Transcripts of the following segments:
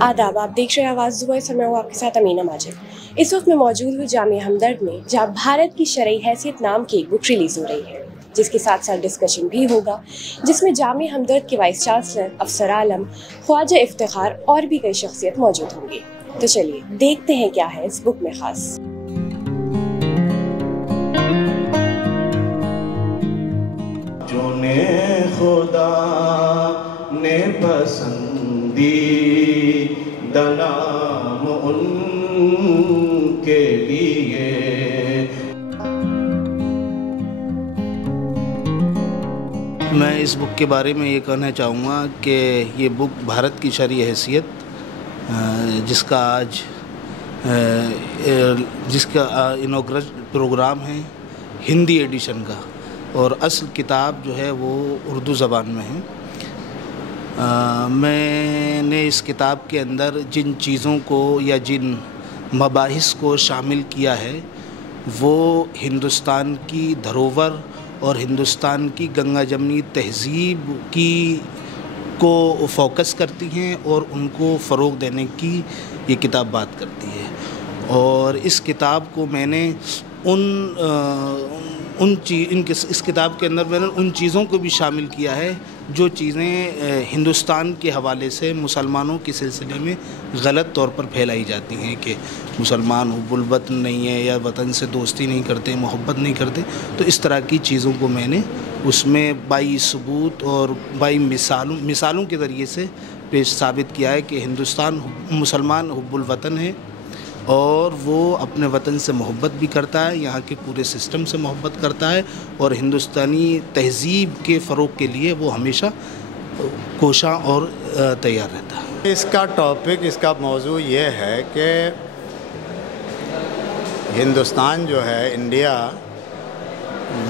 आदाब, आप देख रहे हैं आवाज़ दुआ से। मैं हूँ आपके साथ अमीना माजिद। इस वक्त मैं मौजूद हूँ जामिया हमदर्द में, जहाँ भारत की शरई हैसियत नाम की एक बुक रिलीज़ हो रही है, जिसके साथ साथ डिस्कशन भी होगा, जिसमें जामिया हमदर्द के वाइस चांसलर अफसर आलम, ख्वाजा इफ्तिखार और भी कई शख्सियत मौजूद होंगी। तो चलिए देखते हैं क्या है इस बुक में ख़ास। खुदा ने पसंदी दनाम उनके लिए। मैं इस बुक के बारे में ये कहना चाहूँगा कि ये बुक भारत की शरई हैसियत जिसका आज इनॉग्रेशन प्रोग्राम है हिंदी एडिशन का, और असल किताब जो है वो उर्दू ज़बान में है। मैंने इस किताब के अंदर जिन चीज़ों को या जिन मबाहिस को शामिल किया है वो हिंदुस्तान की धरोहर और हिंदुस्तान की गंगा जमनी तहज़ीब की को फोकस करती हैं और उनको फ़रोग़ देने की ये किताब बात करती है। और इस किताब को मैंने इस किताब के अंदर मैंने उन चीज़ों को भी शामिल किया है जो चीज़ें हिंदुस्तान के हवाले से मुसलमानों के सिलसिले में गलत तौर पर फैलाई जाती हैं कि मुसलमान हुब्बुल वतन नहीं है या वतन से दोस्ती नहीं करते, मोहब्बत नहीं करते। तो इस तरह की चीज़ों को मैंने उसमें बाई सबूत और बाई मिसालों के ज़रिए से पेश साबित किया है कि हिंदुस्तान मुसलमान हुब्बुल वतन है और वो अपने वतन से मोहब्बत भी करता है, यहाँ के पूरे सिस्टम से मोहब्बत करता है और हिंदुस्तानी तहज़ीब के फ़रोग़ के लिए वो हमेशा कोशां और तैयार रहता है। इसका टॉपिक, इसका मौजू ये है कि हिंदुस्तान जो है, इंडिया,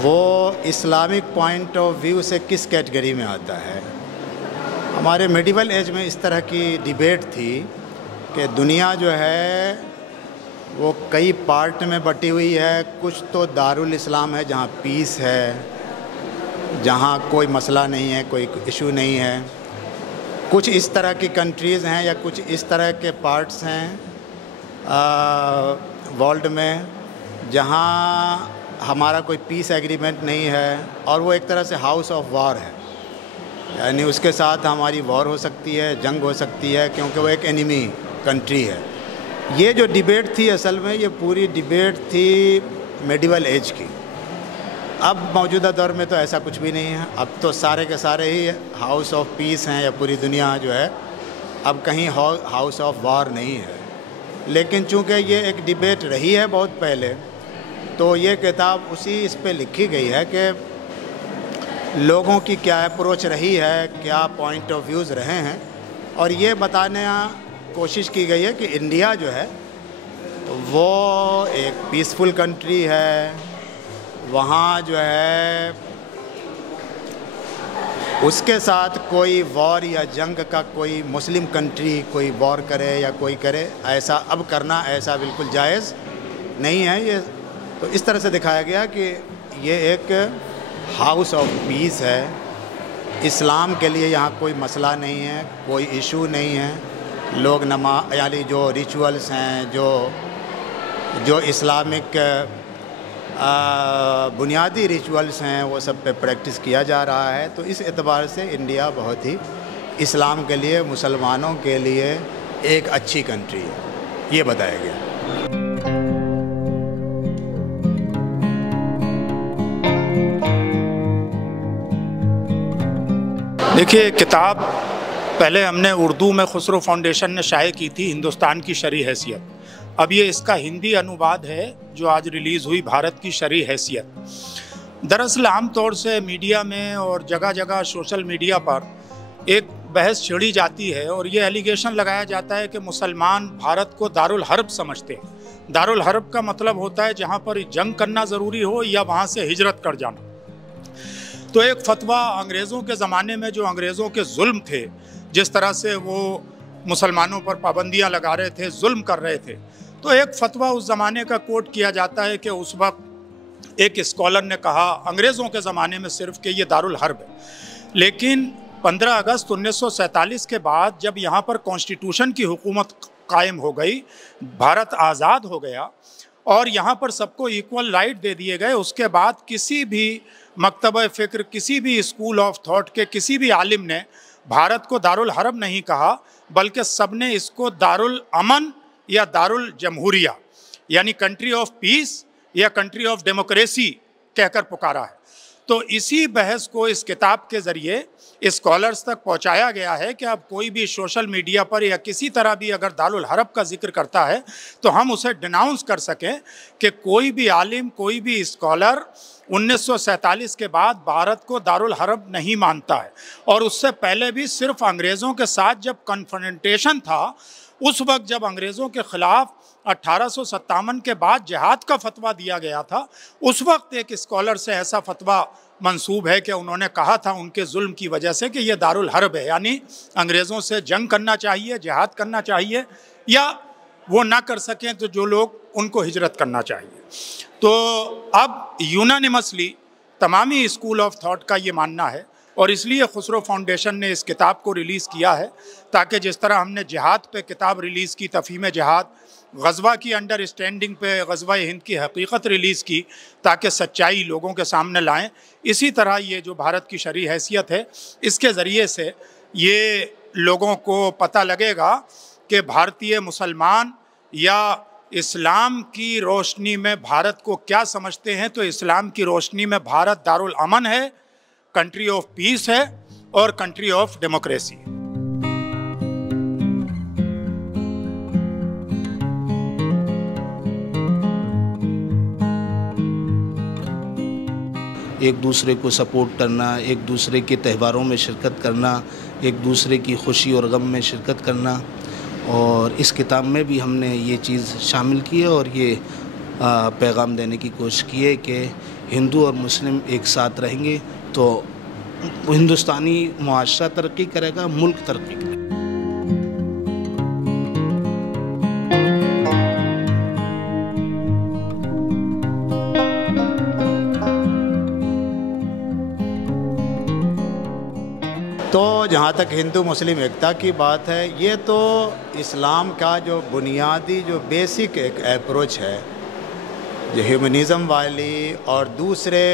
वो इस्लामिक पॉइंट ऑफ व्यू से किस कैटेगरी में आता है। हमारे मिडिवल एज में इस तरह की डिबेट थी कि दुनिया जो है वो कई पार्ट में बटी हुई है। कुछ तो दारुल इस्लाम है जहाँ पीस है, जहाँ कोई मसला नहीं है, कोई इशू नहीं है। कुछ इस तरह की कंट्रीज़ हैं या कुछ इस तरह के पार्ट्स हैं वर्ल्ड में जहाँ हमारा कोई पीस एग्रीमेंट नहीं है और वो एक तरह से हाउस ऑफ वॉर है, यानी उसके साथ हमारी वॉर हो सकती है, जंग हो सकती है, क्योंकि वो एक एनिमी कंट्री है। ये जो डिबेट थी असल में ये पूरी डिबेट थी मिडिवल एज की। अब मौजूदा दौर में तो ऐसा कुछ भी नहीं है। अब तो सारे के सारे ही हाउस ऑफ पीस हैं, या पूरी दुनिया जो है अब कहीं हाउस ऑफ वॉर नहीं है। लेकिन चूँकि ये एक डिबेट रही है बहुत पहले, तो ये किताब उसी इस पे लिखी गई है कि लोगों की क्या अप्रोच रही है, क्या पॉइंट ऑफ व्यूज़ रहे हैं, और ये बताने कोशिश की गई है कि इंडिया जो है वो एक पीसफुल कंट्री है। वहाँ जो है उसके साथ कोई वॉर या जंग का, कोई मुस्लिम कंट्री कोई वॉर करे या कोई करे, ऐसा अब करना ऐसा बिल्कुल जायज़ नहीं है। ये तो इस तरह से दिखाया गया कि ये एक हाउस ऑफ पीस है। इस्लाम के लिए यहाँ कोई मसला नहीं है, कोई इशू नहीं है। लोग यानी जो रिचुअल्स हैं, जो इस्लामिक बुनियादी रिचुअल्स हैं, वो सब पे प्रैक्टिस किया जा रहा है। तो इस एतबार से इंडिया बहुत ही इस्लाम के लिए, मुसलमानों के लिए एक अच्छी कंट्री है, ये बताया गया। देखिए, किताब पहले हमने उर्दू में खुसरो फाउंडेशन ने शाये की थी, हिंदुस्तान की शरई हैसियत। अब ये इसका हिंदी अनुवाद है जो आज रिलीज़ हुई, भारत की शरई हैसियत। दरअसल आम तौर से मीडिया में और जगह जगह सोशल मीडिया पर एक बहस छिड़ी जाती है और ये एलिगेशन लगाया जाता है कि मुसलमान भारत को दारुल हर्ब समझते हैं। दारुल हर्ब का मतलब होता है जहाँ पर जंग करना ज़रूरी हो या वहाँ से हिजरत कर जाना। तो एक फतवा अंग्रेज़ों के ज़माने में, जो अंग्रेज़ों के जुल्म थे, जिस तरह से वो मुसलमानों पर पाबंदियां लगा रहे थे, जुल्म कर रहे थे, तो एक फतवा उस ज़माने का कोट किया जाता है कि उस वक्त एक स्कॉलर ने कहा अंग्रेज़ों के ज़माने में सिर्फ कि ये दारुल हर्ब है। लेकिन 15 अगस्त 1947 के बाद जब यहाँ पर कॉन्स्टिट्यूशन की हुकूमत कायम हो गई, भारत आज़ाद हो गया और यहाँ पर सबको इक्वल राइट दे दिए गए, उसके बाद किसी भी मकतब फ़िक्र, किसी भी स्कूल ऑफ थॉट के किसी भी आलिम ने भारत को दारुल हरब नहीं कहा, बल्कि सब ने इसको दारुल अमन या दारुल जमहूरिया यानी कंट्री ऑफ पीस या कंट्री ऑफ डेमोक्रेसी कहकर पुकारा है। तो इसी बहस को इस किताब के ज़रिए स्कॉलर्स तक पहुंचाया गया है कि अब कोई भी सोशल मीडिया पर या किसी तरह भी अगर दारुल हरब का जिक्र करता है तो हम उसे डिनाउंस कर सकें कि कोई भी आलिम, कोई भी स्कॉलर 1947 के बाद भारत को दारुल हरब नहीं मानता है। और उससे पहले भी सिर्फ अंग्रेज़ों के साथ जब कन्फ्रंटेशन था, उस वक्त जब अंग्रेज़ों के ख़िलाफ़ 1857 के बाद जिहाद का फतवा दिया गया था, उस वक्त एक स्कॉलर से ऐसा फतवा मंसूब है कि उन्होंने कहा था उनके जुल्म की वजह से कि यह दारुल हर्ब है, यानी अंग्रेज़ों से जंग करना चाहिए, जिहाद करना चाहिए, या वो ना कर सकें तो जो लोग उनको हिजरत करना चाहिए। तो अब यूनानिमसली तमामी स्कूल ऑफ थॉट का ये मानना है और इसलिए खुसरो फाउंडेशन ने इस किताब को रिलीज़ किया है ताकि जिस तरह हमने जिहाद पे किताब रिलीज़ की, तफ़हीम जिहाद, ग़ज़वा की अंडरस्टैंडिंग पे ग़ज़वा हिंद की हकीकत रिलीज़ की ताकि सच्चाई लोगों के सामने लाएं, इसी तरह ये जो भारत की शरई हैसियत है इसके ज़रिए से ये लोगों को पता लगेगा कि भारतीय मुसलमान या इस्लाम की रोशनी में भारत को क्या समझते हैं। तो इस्लाम की रोशनी में भारत दारुल अमन है, कंट्री ऑफ पीस है और कंट्री ऑफ डेमोक्रेसी। एक दूसरे को सपोर्ट करना, एक दूसरे के त्योहारों में शिरकत करना, एक दूसरे की खुशी और गम में शिरकत करना, और इस किताब में भी हमने ये चीज़ शामिल की है और ये पैगाम देने की कोशिश की है कि हिंदू और मुस्लिम एक साथ रहेंगे तो हिंदुस्तानी मुआशरा तरक्की करेगा, मुल्क तरक्की करेगा। तो जहाँ तक हिंदू मुस्लिम एकता की बात है, ये तो इस्लाम का जो बुनियादी जो बेसिक एक अप्रोच है, जो ह्यूमनिज़म वाली और दूसरे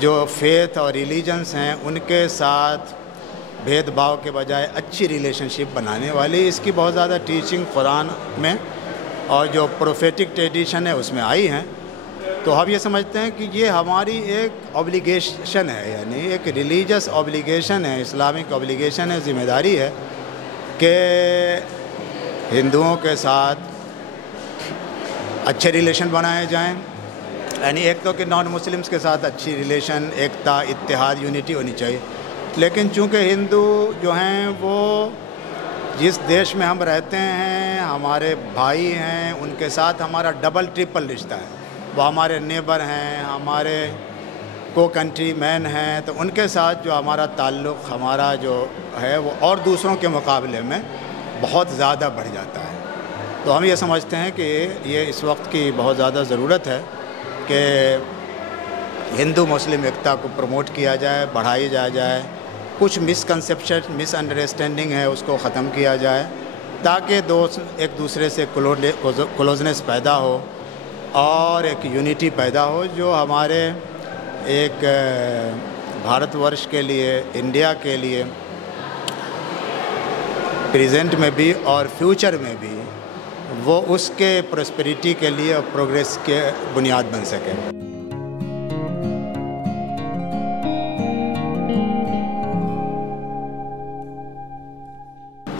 जो फेथ और रिलीजन्स हैं उनके साथ भेदभाव के बजाय अच्छी रिलेशनशिप बनाने वाली, इसकी बहुत ज़्यादा टीचिंग कुरान में और जो प्रोफेटिक ट्रेडिशन है उसमें आई हैं। तो हम ये समझते हैं कि ये हमारी एक ऑब्लिगेशन है, यानी एक रिलीजियस ऑब्लिगेशन है, इस्लामिक ऑब्लिगेशन है, ज़िम्मेदारी है कि हिंदुओं के साथ अच्छे रिलेशन बनाए जाएं। यानी एक तो कि नॉन मुस्लिम्स के साथ अच्छी रिलेशन, एकता, इत्तेहाद, यूनिटी होनी चाहिए। लेकिन चूँकि हिंदू जो हैं वो जिस देश में हम रहते हैं, हमारे भाई हैं, उनके साथ हमारा डबल ट्रिपल रिश्ता है। वो हमारे नेबर हैं, हमारे को कंट्री मैन हैं, तो उनके साथ जो हमारा ताल्लुक़, हमारा जो है वो और दूसरों के मुकाबले में बहुत ज़्यादा बढ़ जाता है। तो हम ये समझते हैं कि ये इस वक्त की बहुत ज़्यादा ज़रूरत है कि हिंदू मुस्लिम एकता को प्रमोट किया जाए, बढ़ाई जाए, कुछ मिसकंसेप्शन, मिसअंडरस्टैंडिंग है उसको ख़त्म किया जाए ताकि दोस्त एक दूसरे से क्लोजनेस पैदा हो और एक यूनिटी पैदा हो जो हमारे एक भारतवर्ष के लिए, इंडिया के लिए प्रेजेंट में भी और फ्यूचर में भी वो उसके प्रॉस्पेरिटी के लिए और प्रोग्रेस के बुनियाद बन सके।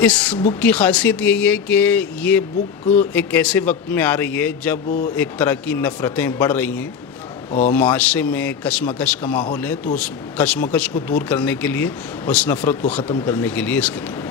इस बुक की ख़ासियत यही है कि ये बुक एक ऐसे वक्त में आ रही है जब एक तरह की नफ़रतें बढ़ रही हैं और मुआशरे में कशमकश का माहौल है, तो उस कशमकश को दूर करने के लिए, उस नफ़रत को ख़त्म करने के लिए इस किताब